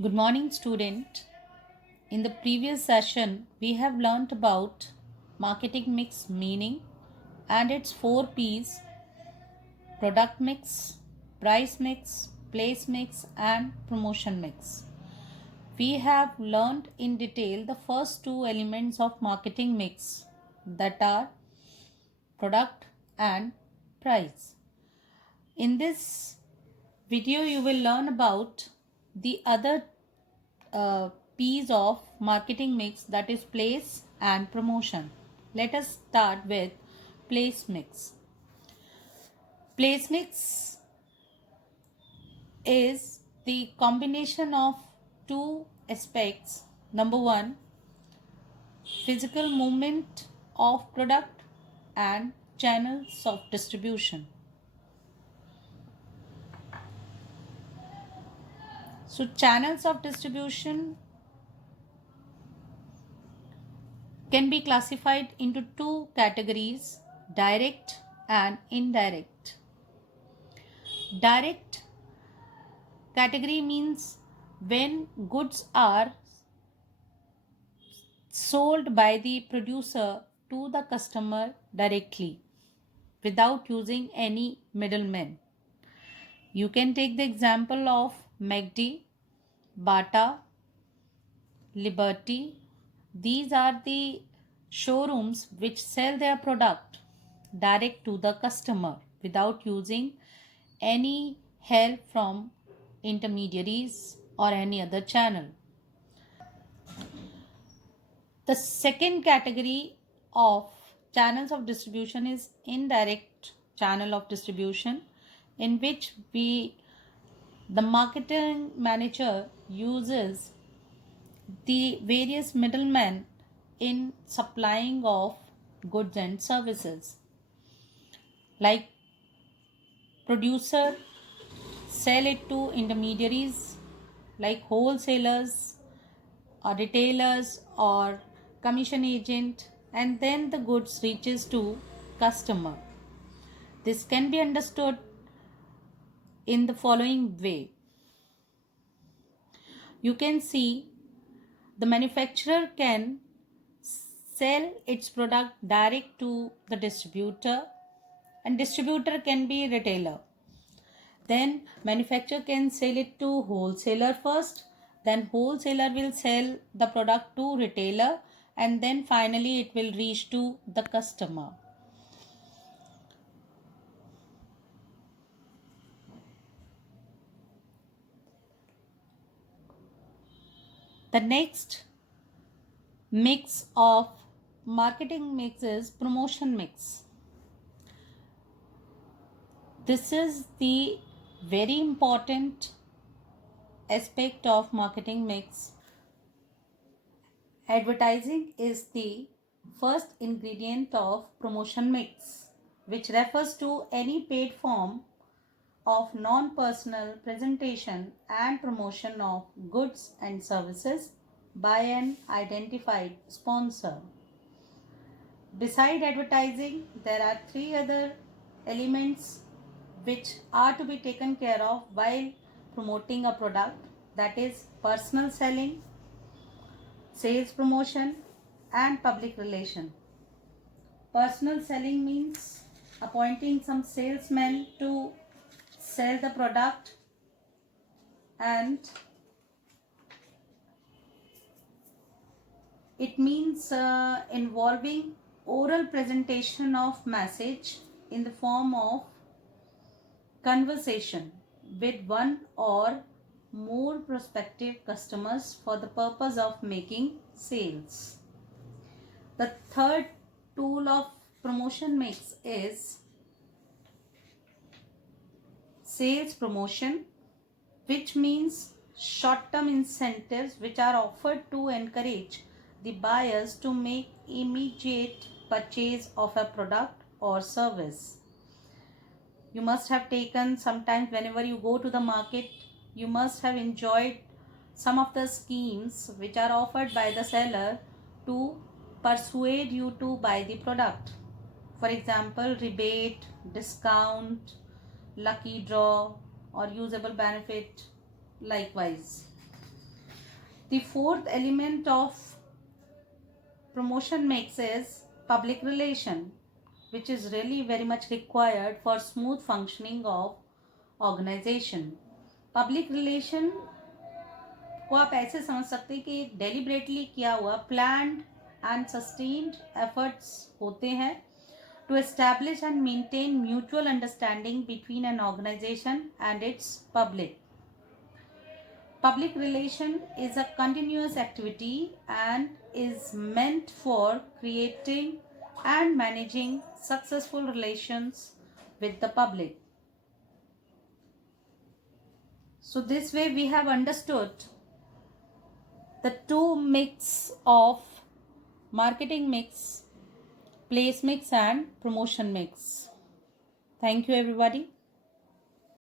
Good morning, student. In the previous session, we have learnt about marketing mix meaning and its 4 P's: product mix, price mix, place mix, and promotion mix. We have learnt in detail the first two elements of marketing mix, that are product and price. In this video, you will learn about the other piece of marketing mix, that is place and promotion. Let us start with place mix. Place mix is the combination of two aspects. Number one, physical movement of product and channels of distribution. So channels of distribution can be classified into two categories: direct and indirect. Direct category means when goods are sold by the producer to the customer directly without using any middlemen. You can take the example of McD, Bata, Liberty. These are the showrooms which sell their product direct to the customer without using any help from intermediaries or any other channel. The second category of channels of distribution is indirect channel of distribution, in which the marketing manager uses the various middlemen in supplying of goods and services, like producer sell it to intermediaries like wholesalers or retailers or commission agent, and then the goods reaches to customer. This can be understood in the following way. You can see the manufacturer can sell its product direct to the distributor, and distributor can be retailer. Then manufacturer can sell it to wholesaler first, then wholesaler will sell the product to retailer, and then finally it will reach to the customer. The next mix of marketing mix is promotion mix. This is the very important aspect of marketing mix. Advertising is the first ingredient of promotion mix, which refers to any paid form of non-personal presentation and promotion of goods and services by an identified sponsor. Beside advertising, there are three other elements which are to be taken care of while promoting a product, that is personal selling, sales promotion, and public relation. Personal selling means appointing some salesmen to sell the product, and it means involving oral presentation of message in the form of conversation with one or more prospective customers for the purpose of making sales. The third tool of promotion mix is sales promotion, which means short-term incentives which are offered to encourage the buyers to make immediate purchase of a product or service. You must have taken sometimes whenever you go to the market, you must have enjoyed some of the schemes which are offered by the seller to persuade you to buy the product. For example, rebate, discount, lucky draw, or usable benefit likewise. The fourth element of promotion mix is public relation, which is really very much required for smooth functioning of organization. Public relation को आप ऐसे समझ सकते हैं कि एक deliberately किया हुआ प्लान्ड एंड सस्टेन्ड एफर्ट्स होते हैं to establish and maintain mutual understanding between an organization and its public. Public relation is a continuous activity and is meant for creating and managing successful relations with the public. So this way we have understood the two mix of marketing mix, place mix and promotion mix. Thank you everybody.